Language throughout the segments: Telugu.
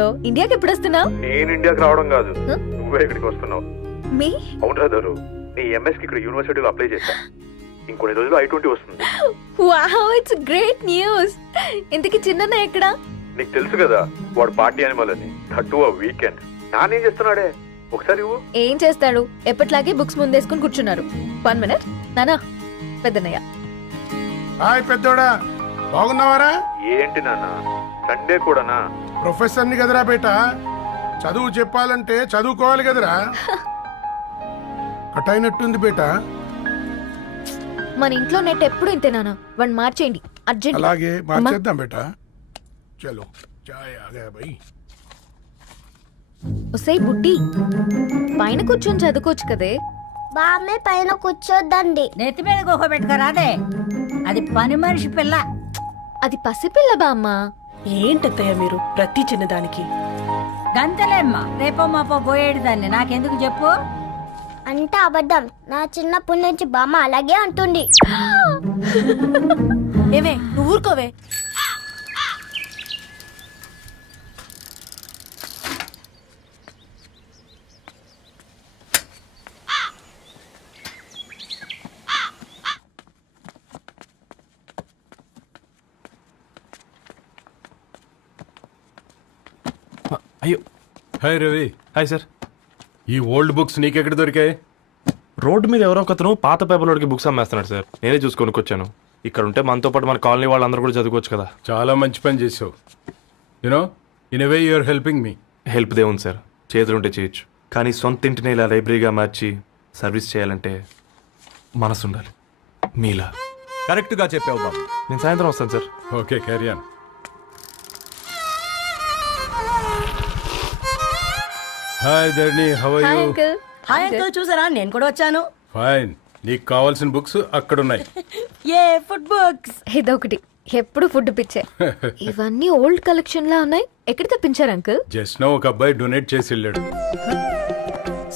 లో ఇండియాకి ఎప్పుడు వస్తున్నావు? నేను ఇండియాకి రావడం కాదు, నువ్వే ఇక్కడికి వస్తున్నావు. మీ అవును దరు, నీ ఎంఎస్ కి ఇక్కడ యూనివర్సిటీలో అప్లై చేశా. ఇంకొన్ని రోజులు I-20 వస్తుంది. Wow, it's great news. ఇంతకి చిన్న ఎక్కడ? నీకు తెలుసు కదా వాడు పార్టీ అనిమల్ అని. థర్టూ వీకెండ్ నానేం చేస్తున్నాడే, ఒకసారి ఇవ్వు. ఏం చేస్తాడు, ఎప్పట్లాగే బుక్స్ ముందేసుకుని కూర్చున్నారు. 1 మినిట్ నానా. పెద్దనయ్య. హాయ్ పెద్దోడా, బాగున్నావారా? ఏంటి నాన్న సండే కూడానా? ప్రొఫెసర్ని కదరా బేట, చదువు చెప్పాలంటే చదువుకోవాలి కదరా. కట్ అయినట్టుంది బేట. మన ఇంట్లో నెట్ ఎప్పుడు ఇంతే నానా. వన్ మార్చేయండి అర్జెంట్. అలాగే మార్చేద్దాం బేట. చలో చాయ్ ఆ గయా భయ్. ఒసేయ్ బుడ్డి, పైన కూర్చొని చదువుకోవచ్చు కదే. బామ్మే పైన కూర్చోద్దండి. నెత్తి మీద గుహ పెట్టుకోరాదే, అది పని మనిషి పిల్ల. అది పసిపిల్ల బామ్మ. ఏంటత్తయ్య మీరు ప్రతి చిన్నదానికి? గంతలేమ్మా, రేపో మాపో పోయేడు దాన్ని నాకెందుకు చెప్పు. అంటే అబద్ధం. నా చిన్నప్పటి నుంచి బామ్మ అలాగే అంటుంది. ఏమే నువ్వు ఊరుకోవే. అయ్యో, హాయ్ రవి. Hi sir. ఈ ఓల్డ్ బుక్స్ నీకెక్కడ దొరికాయి? రోడ్డు మీద ఎవరో ఒకతను పాత పేపర్లోకి బుక్స్ అమ్మేస్తున్నాడు సార్. నేనే చూసుకొని వచ్చాను. ఇక్కడ ఉంటే మనతో పాటు మన కాలనీ వాళ్ళందరూ కూడా చదువుకోవచ్చు కదా. చాలా మంచి పని చేసావు. You know in a way you're helping me. Help దేవుంది సార్, చేతులుంటే చేయొచ్చు. కానీ సొంత ఇంటిని ఇలా లైబ్రరీగా మార్చి సర్వీస్ చేయాలంటే మనసు ఉండాలి. మీలా. కరెక్ట్గా చెప్పావు బాబు. నేను సాయంత్రం వస్తాను sir. Okay, carry on. Hi Dharni, how are hi you? Uncle. Hi uncle, చూసారా నేను కూడా వచ్చాను. ఫైన్. నీకు కావాల్సిన బుక్స్ అక్కడ ఉన్నాయి. ఏ ఫుడ్ బుక్స్? ఇదొకటి, ఎప్పుడు ఫుడ్ పిచ్చే. ఇవన్నీ ఓల్డ్ కలెక్షన్ లా ఉన్నాయి. ఎక్కడ తెప్పించారు అంకుల్? జస్ట్ నో ఒక అబ్బాయి డొనేట్ చేసి వెళ్ళాడు.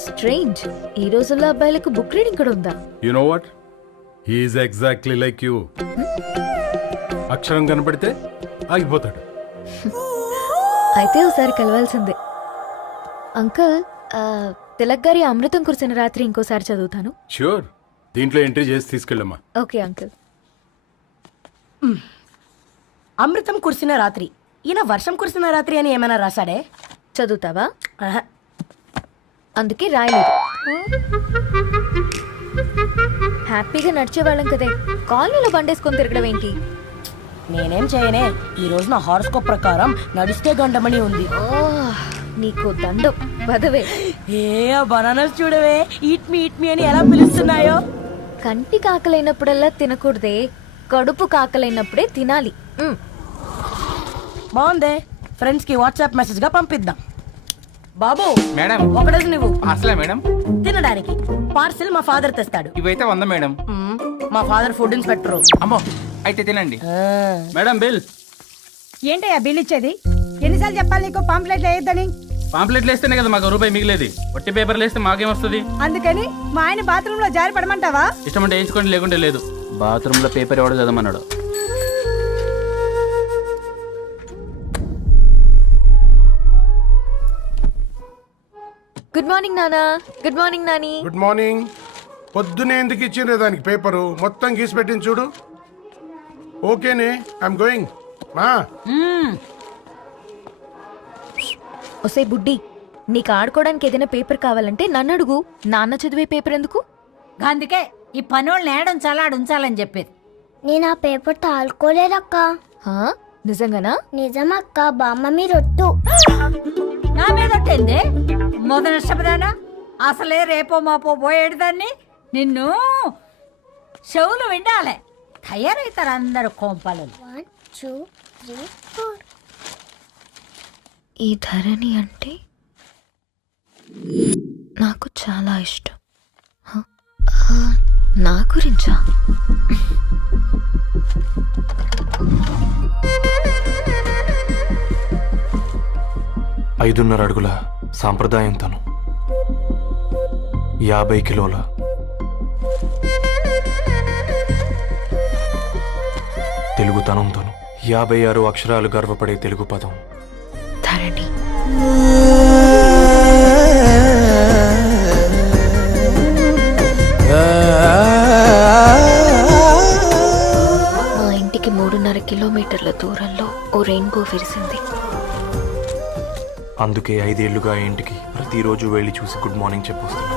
స్ట్రేంజ్, ఈ రోజుల్లో అబ్బాయిలకు బుక్ రీడింగ్ కూడా ఉందా? You know what, he's exactly like you. అక్షరం కనపడితే ఆగిపోతాడు. అయితే ఒకసారి కలవాల్సిందే. అంకుల్, తిలక్ గారి అమృతం కురిసిన రాత్రి ఇంకోసారి చదువుతాను. ష్యూర్, దీంట్లో ఎంట్రీ చేసి తీసుకెళ్ళమ్మా. Okay uncle. అమృతం కురిసిన రాత్రి. ఈయన వర్షం కురిసిన రాత్రి అని ఏమైనా రాశాడే? చదువుతావా? ఆహా. అందుకే రాయలేదు. హ్యాపీగా నడిచేవాళ్ళం కదే, కాలనీలో బండేసుకొని తిరగడం ఏంటి? నేనేం చేయనే, ఈ రోజు నా హారోస్కోప్ ప్రకారం నడిస్తే గండమణి ఉంది. ఓ, నీకు దండం పదవే. ఏ బనానాస్ చూడవే, ఈట్ మీ అని ఎలా పిలుస్తున్నాయో. కంటి కాకలైనప్పుడల్లా తినకూడదే, కడుపు కాకలైనప్పుడే తినాలి. బాగుందే, ఫ్రెండ్స్ కి వాట్సాప్ మెసేజ్ గా పంపిద్దాం. బాబు మేడం. ఒకడేసి నువ్వు అసలే మేడం తినడానికి పార్సిల్ మా ఫాదర్ తెస్తాడు. ఇవైతే 100 మేడం. మా ఫాదర్ ఫుడ్ ఇన్స్పెక్టర్. అమ్మో, అయితే తినండి మేడం. బిల్ ఏంటయ్యా బిల్ ఇచ్చేది? ఎన్నిసార్లు చెప్పాలి నీకు పాంప్లెట్లు వేయొద్దని? పాంప్లెట్లు వేస్తేనే కదా మాకు రూపాయి మిగిలేది. ఒట్టి పేపర్లు వేస్తే మాకేం వస్తుంది? అందుకని మా ఆయన బాత్రూమ్ లో జారి పడమంటావా? ఇష్టం అంటే వేయించుకోండి, లేకుంటే లేదు. బాత్రూమ్ లో పేపర్ ఎవడో చదవమన్నాడు. గుడ్ మార్నింగ్ నానా. Good morning Nani. Good morning. పొద్దునే ఎందుకు ఇచ్చిండ్రే దానికి పేపరు? మొత్తం గీసి పెట్టింది చూడు. ఓకేనే, ఐఎమ్ గోయింగ్. మా ఒసే బుడ్డి, నీకు ఆడుకోవడానికి ఏదైనా పేపర్ కావాలంటే నన్ను అడుగు. నాన్న చదివే పేపర్ ఎందుకు? అందుకే ఈ పనోళ్ళని ఏడుంచాలా ఉంచాలని చెప్పేది. నేను ఆ పేపర్ తాలుకోలేదక్క. హా, నిజంగానా? నిజమక్క, బామ్మ మీరొట్టు. నా మీద ఒట్టేంది మొదటి నష్టపదానా? అసలే రేపో మాపో పోయేడు దాన్ని. నిన్ను చెవులు వినాలే, తయారవుతారు అందరు కోంపాలు. 1 2 3 4. ఈ ధరణి అంటే నాకు చాలా ఇష్టం. హ? నా గురించా? ఐదున్నర అడుగుల సాంప్రదాయం తను, 50 కిలోల తెలుగుతనం తను, 56 అక్షరాలు గర్వపడే తెలుగు పదం ధరణి. మా ఇంటికి 3.5 కిలోమీటర్ల దూరంలో ఓ రెయిన్బో విరిసింది. అందుకే 5 ఏళ్లుగా ఆ ఇంటికి ప్రతిరోజు వెళ్ళి చూసి గుడ్ మార్నింగ్ చెప్పొస్తున్నాను.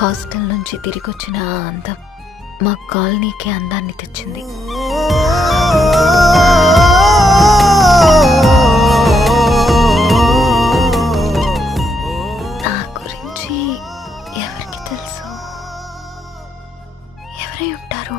హాస్టల్ నుంచి తిరిగొచ్చిన ఆ అందం మా కాలనీకి అందాన్ని తెచ్చింది. నా గురించి ఎవరికి తెలుసు? ఎవరై ఉంటారు?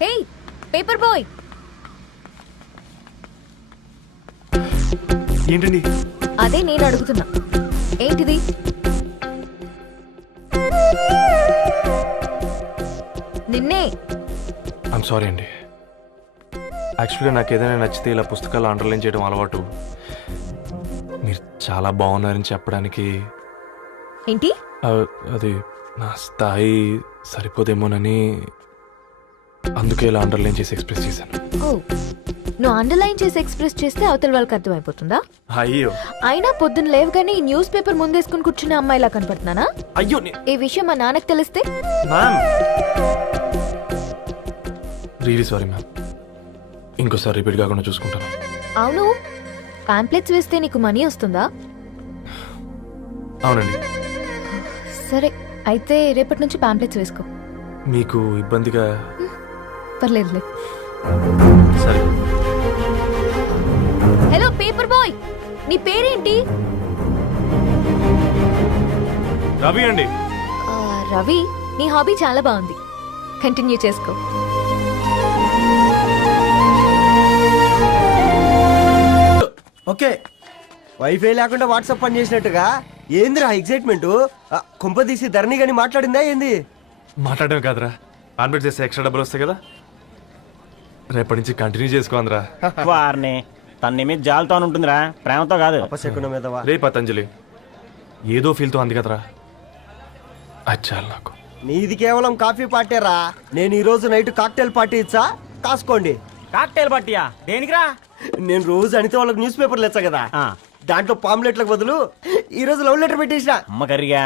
హే పేపర్ బాయ్, ఏంటండి? అదే నేను అడుగుతున్నా, ఏంటిది? నిన్నే. ఐమ్ సారీ అండి. యాక్చువల్గా నాకు ఏదైనా నచ్చితే ఇలా పుస్తకాలు అండర్లైన్ చేయడం అలవాటు. మీరు చాలా బాగున్నారని చెప్పడానికి ఏంటి? అది నా స్థాయి సరిపోదేమోనని అందుకే ఇలా అండర్లైన్ చేసి ఎక్స్ప్రెస్ చేశాను. ఓ, నువ్వు అండర్లైన్ చేసి ఎక్స్ప్రెస్ చేస్తే అవతల వాళ్ళకి అర్థమైపోతుందా? అయ్యో అయినా పొద్దున్న లేవగానే ఈ న్యూస్ పేపర్ ముందేసుకుని కూర్చున్న అమ్మాయిలా కనపడుతున్నానా? అయ్యో ఈ విషయం మా నాన్నకి తెలిస్తే? Ma'am really sorry ma'am. ఇంకోసారి రిపీట్ కాకుండా చూసుకుంటాను. అవును, పాంప్లెట్స్ వేస్తే నీకు మనీ వస్తుందా? అవునండి. సరే, అయితే రేపటి నుంచి పాంప్లెట్స్ వేసుకో. మీకు ఇబ్బందిగా? పర్లేదులే. సరే. హలో పేపర్ బాయ్, నీ పేరేంటి? రవి అండి. రవి, నీ హాబీ చాలా బాగుంది, కంటిన్యూ చేసుకో. ఓకే, వైఫై లేకుండా వాట్సాప్ పని చేసినట్టుగా ఏందిరా ఎగ్జైట్మెంట్? కుంప తీసి ధరణి గాని మాట్లాడిందా ఏంది? మాట్లాడడం కాదురా, కాన్వర్ట్ చేస్తే ఎక్స్ట్రా డబ్బులు వస్తాయి కదా, రేపటి నుంచి కంటిన్యూ చేసుకో అందరా. వారిని తన మీద జాలతో ఉంటుందిరా, ప్రేమతో కాదు. అపశకునం మీదవా? రే పతంజలి, ఏదో ఫీల్తో అంది కదరా, అది చాలు నాకు. నీది కేవలం కాఫీ పార్టీరా. నేను ఈ రోజు నైట్ కాక్టైల్ పార్టీ ఇచ్చా, కాసుకోండి. కాక్టైల్ పట్టియా దేనికిరా? నేను రోజు అనితే వాళ్ళకి న్యూస్ పేపర్లు ఇచ్చా కదా, దాంట్లో పాంప్లెట్లకు బదులు ఈ రోజు లవ్ లెటర్ పెట్టేసిన. అమ్మ కర్రీగా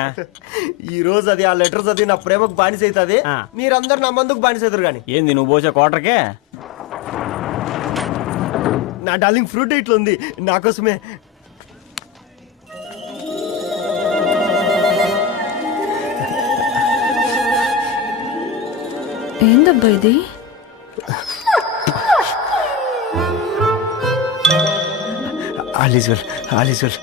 ఈ రోజు అది ఆ లెటర్ చదివి నా ప్రేమకు బానిస అవుతుంది, మీరందరు నా మందుకు బానిస అవుతారు. కానీ ఏంది నువ్వు పోసే కోటర్కే? నా డార్లింగ్ ఫ్రూట్ ఇట్లా ఉంది నా కోసమే. ఏందబ్బా ఇది? All is well, all is well.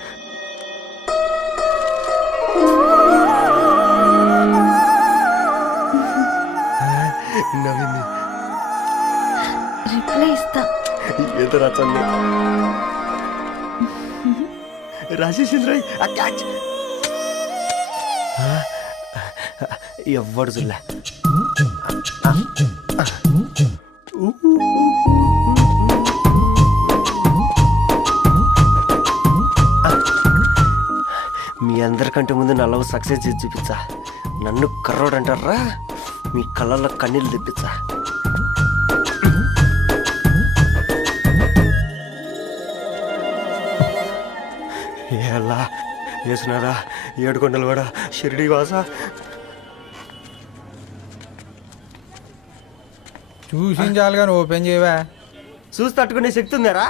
నవ్వింది. రిప్లై ఇస్తా. ఏదో రాచండి రాజేసింద్ర ఆ క్యాచ్ ఎవ్వడు చూడలే. మీ అందరికంటే ముందు నా లవ్ సక్సెస్ చేసి చూపించా. నన్ను కర్రోడు అంటారా, మీ కళ్ళల్లో కన్నీళ్ళు తెప్పించా. ఎలా వేసినారా ఏడుకొండలు కూడా షిరిడి వాస. చూసించాలి కానీ ఓపెన్ చేయవా? చూసి తట్టుకునే శక్తి ఉందారా?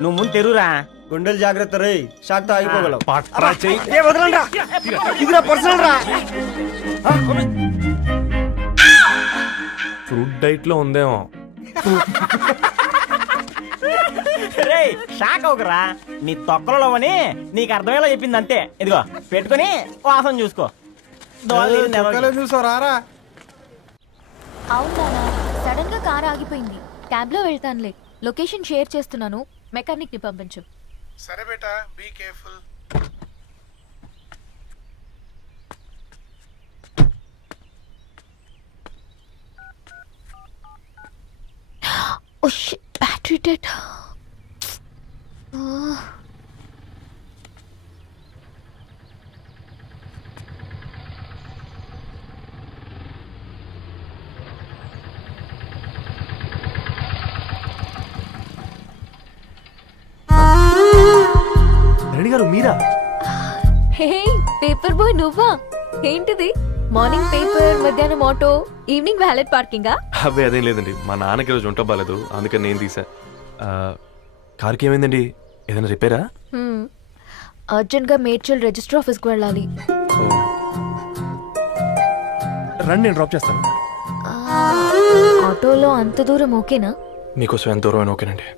నువ్వు ముందు తెరురా. గుండెలు జాగ్రత్త రే, షాక్తో ఆగిపోగలవు. పట్రా చెయ్యి. ఏ వదలండ్రా, ఇది నా పర్సనల్ రా. ఫ్రూట్ డైట్ లో ఉందేమో. రే షాక్ అవకరా, నీ తొక్కలలో అని నీకు అర్థమయ్యేలా చెప్పింది అంతే. ఇదిగో పెట్టుకుని వాసన చూసుకో. చూసావు రారా? అవునా, సడన్ గా కార్ ఆగిపోయింది. క్యాబ్ లో వెళ్తానులే, లొకేషన్ షేర్ చేస్తున్నాను, మెకానిక్ ని పంపించు. సరే బేటా, be careful. Oh shit, battery treated. Reddy గారు మీరా? హే పేపర్ బాయ్ నువ్వా? ఏంటిది మార్నింగ్ పేపర్, మధ్యాహ్నం ఆటో, ఈవినింగ్ వ్యాలెట్ పార్కింగా? అబ్బాయి అదేం లేదండి, మా నాన్నకి రోజు ఉంట బాగాలేదు, అందుకని నేను తీసా. కార్కి ఏమైందండి? ఏదైనా రిపేరా? అర్జెంట్ గా మేడ్చల్ రిజిస్టర్ ఆఫీస్ కు వెళ్ళాలి. రండి, నేను డ్రాప్ చేస్తాను. ఆటోలో అంత దూరం ఓకేనా? మీకోసం ఎంత దూరం అయినా ఓకేనండి.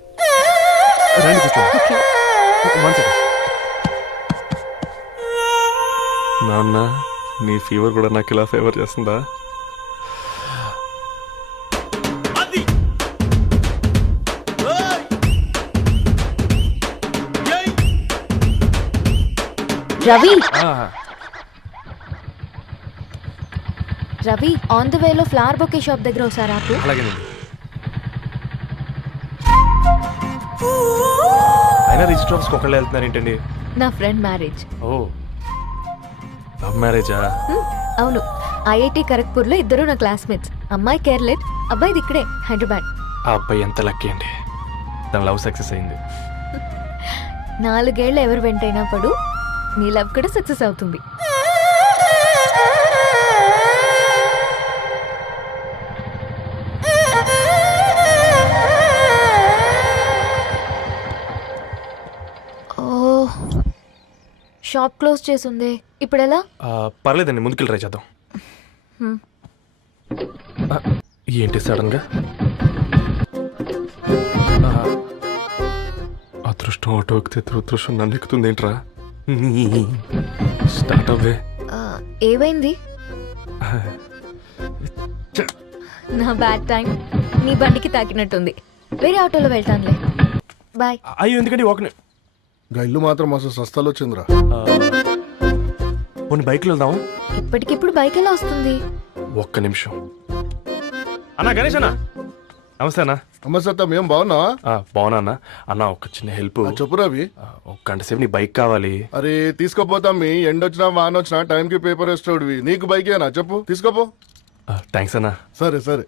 రండి కూర్చోండి. One second. నాన్న, నీ ఫీవర్ కూడా నాకు ఇలా ఫేవర్ చేస్తుందా? రవి రవి ఆన్ ద వేలో ఫ్లవర్ బొకే షాప్ దగ్గర ఒకసారి ఆపు. అలాగేనండి. అయినా రిజిస్టర్ ఆఫీస్కి ఒకళ్ళు వెళ్తున్నారు ఏంటండి? నా ఫ్రెండ్ మ్యారేజ్. ఓ, లవ్ మ్యారేజా? అవును, ఐఐటి ఖరగ్పూర్ లో ఇద్దరు నా క్లాస్మేట్స్. అమ్మాయి కేర్లెట్, అబ్బాయిది ఇక్కడే హైదరాబాద్. ఆ అబ్బాయి ఎంత లక్కీ అండి, తన లవ్ సక్సెస్ అయింది. 4 ఏళ్ళు ఎవరు వెంటైనా పడు, నీ లవ్ కూడా సక్సెస్ అవుతుంది. ఓ, షాప్ క్లోజ్ చేసింది, ఇప్పుడు ఎలా? పర్లేదండి, ముందుకెళ్ళి ట్రై చేద్దాం. ఏంటి సడన్ గా? అదృష్టం ఆటో ఎక్కితే దురదృష్టం నన్ను ఎక్కుతుంది ఏంట్రా? స్టార్ట్ అవ్వే. ఏమైంది? నా బ్యాడ్ టైం నీ బండికి తాకినట్టుంది. వేరే ఆటోలో వెళ్తానులే, బాయ్. అయ్యో ఎందుకండి ఒక ఇల్లు మాత్రం అసలు సస్తాలో వచ్చిందిరా. కొన్ని బైక్లో వెళ్దాం. ఇప్పటికిప్పుడు బైక్ ఎలా వస్తుంది? ఒక్క నిమిషం. అన్నా గణేష్ అన్న, నమస్తే అన్న. నమస్తే, ఏం బాగున్నావా? బాగున్నా అన్న. అన్న ఒక చిన్న హెల్ప్. చెప్పు రవి. ఒక గంట సేపు నీ బైక్ కావాలి. అరే తీసుకోపోతాం, మీ ఎండొచ్చినా వానొచ్చినా టైంకి పేపర్ వేస్తాడువి. నీకు బైకేనా చెప్పు, తీసుకోపో. థ్యాంక్స్ అన్న. సరే సరే.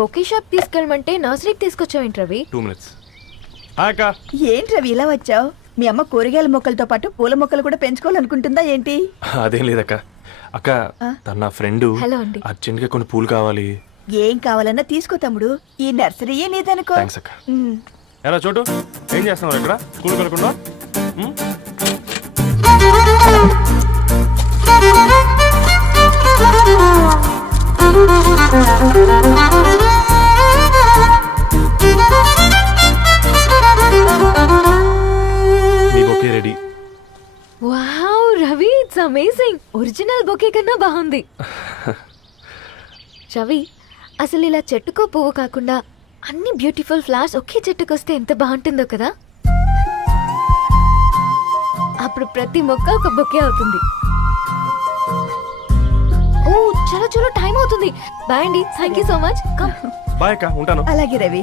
బొకే షాప్ తీసుకెళ్ళమంటే నర్సరీకి తీసుకొచ్చావేంటి రవి? 2 minutes. ఏంటి రవి ఇలా వచ్చావు? మీ అమ్మ కూరగాయల మొక్కలతో పాటు పూల మొక్కలు కూడా పెంచుకోవాలనుకుంటుందా ఏంటి? అదేం లేదక్క. అక్క, తన నా ఫ్రెండ్. హలో అండి. అర్జెంట్ గా కొన్ని పూలు కావాలి. ఏం కావాలన్నా తీసుకో తమ్ముడు, ఈ నర్సరీయే నీదనుకో. థ్యాంక్స్ అక్క. ఎలా చోటు, ఏం చేస్తున్నావు ఇక్కడ? స్కూల్ కలకుండా? మీ bouquet ready. Wow Ravi, it's amazing. Original bouquet కన్నా బాగుంది. రవి, అసలు ఇలా చెట్టుకో పువ్వు కాకుండా అన్ని బ్యూటిఫుల్ ఫ్లవర్స్ ఒకే చెట్టుకు వస్తే ఎంత బాగుంటుందో కదా. అప్పుడు ప్రతి మొక్క ఒక బొకే అవుతుంది. ఓ చలో చలో, టైం అవుతుంది. బాయ్ అండి, thank you so much. Come. Bye అక్క, ఉంటాను. అలాగే రవి.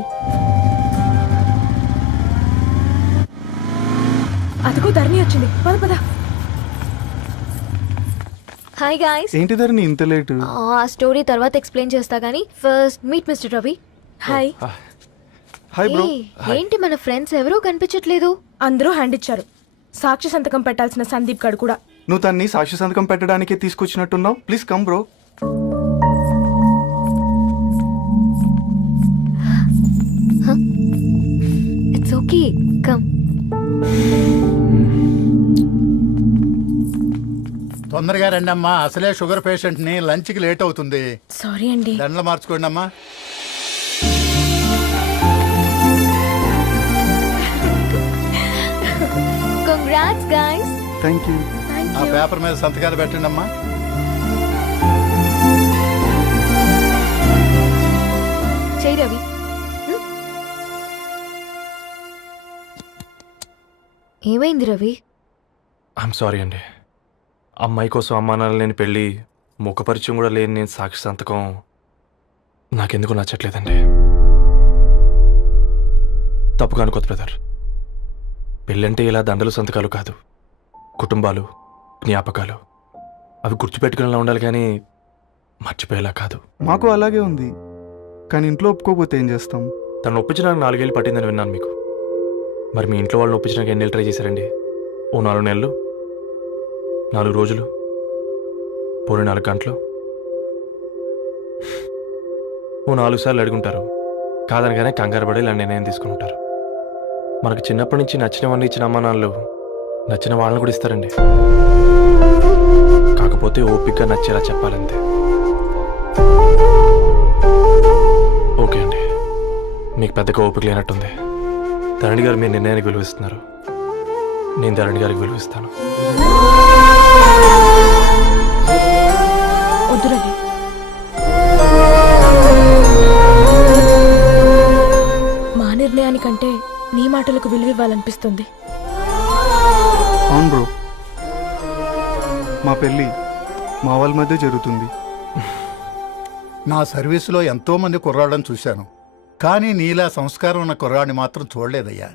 అదిగో ధరణి వచ్చింది, పద పద. Hi guys. ఏంటి ధరణి ఇంత లేటు? ఆ స్టోరీ తర్వాత ఎక్స్ప్లెయిన్ చేస్తా గానీ first meet mister Ravi. Hi. Hi bro ఏయ్, ఏంటి మన ఫ్రెండ్స్ ఎవరూ కనిపించట్లేదు. అందరూ హ్యాండ్ ఇచ్చారు. సాక్షి సంతకం పెట్టాల్సిన సందీప్ గడు కూడా. నువ్వు తన్ని సాక్షి సంతకం పెట్టడానికే తీసుకొచ్చినట్టున్నావు. Please come bro. It's okay, come. తొందరగా రండి అమ్మా, అసలే షుగర్ పేషెంట్ ని లంచ్ కి లేట్ అవుతుంది. సారీ అండి. దండలు మార్చుకోండి అమ్మా. Congrats guys. Thank you. ఆ పేపర్ మీద సంతకాలు పెట్టండి అమ్మా. చెయ్యి రవి. ఏమైంది రవి? ఐఎమ్ సారీ అండి. అమ్మాయి కోసం అమ్మా నాన్న లేని పెళ్ళి, ముఖ పరిచయం కూడా లేని నేను సాక్షి సంతకం నాకెందుకు నచ్చట్లేదండి. తప్పుగా అనుకోదు బ్రదర్. పెళ్ళంటే ఇలా దండలు సంతకాలు కాదు, కుటుంబాలు, జ్ఞాపకాలు. అవి గుర్తుపెట్టుకునేలా ఉండాలి కానీ మర్చిపోయేలా కాదు. మాకు అలాగే ఉంది, కానీ ఇంట్లో ఒప్పుకోకపోతే ఏం చేస్తాం? తను ఒప్పించడానికి 4 ఏళ్ళు పట్టిందని విన్నాను మీకు. మరి మీ ఇంట్లో వాళ్ళని ఒప్పించడానికి ఎన్ని నెలలు ట్రై చేశారండి? ఓ 4 నెలలు, 4 రోజులు, పోనీ 4 గంటలు, ఓ 4 సార్లు అడుగుంటారు. కాదనగానే కంగారు పడి ఇలా నిర్ణయం తీసుకుని ఉంటారు. మనకు చిన్నప్పటి నుంచి నచ్చినవన్నీ ఇచ్చిన అమ్మ నాన్నలు నచ్చిన వాళ్ళని కూడా ఇస్తారండి. కాకపోతే ఓపికగా నచ్చేలా చెప్పాలంతే. ఓకే అండి, మీకు పెద్దగా ఓపిక లేనట్టుంది. ధరణి గారు మీ నిర్ణయానికి విలువిస్తున్నారు, నేను ధరణి గారికి విలువిస్తాను. వద్దు రవి. మా నిర్ణయానికంటే నీ మాటలకు విలువ ఇవ్వాలనిపిస్తుంది. అవును బ్రో, మా పెళ్ళి మా వాళ్ళ మధ్య జరుగుతుంది. నా సర్వీసులో ఎంతో మంది కుర్రాళ్ళని చూశాను, కానీ నీలా సంస్కారం ఉన్న కుర్రాడిని మాత్రం చూడలేదయ్యా.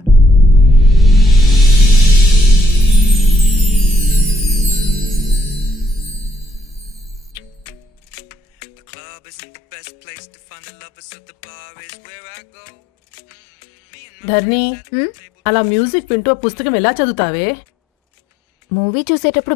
ధర్ని, అలా మ్యూజిక్ వింటూ పుస్తకం ఎలా చదువుతావే? మూవీ చూసేటప్పుడు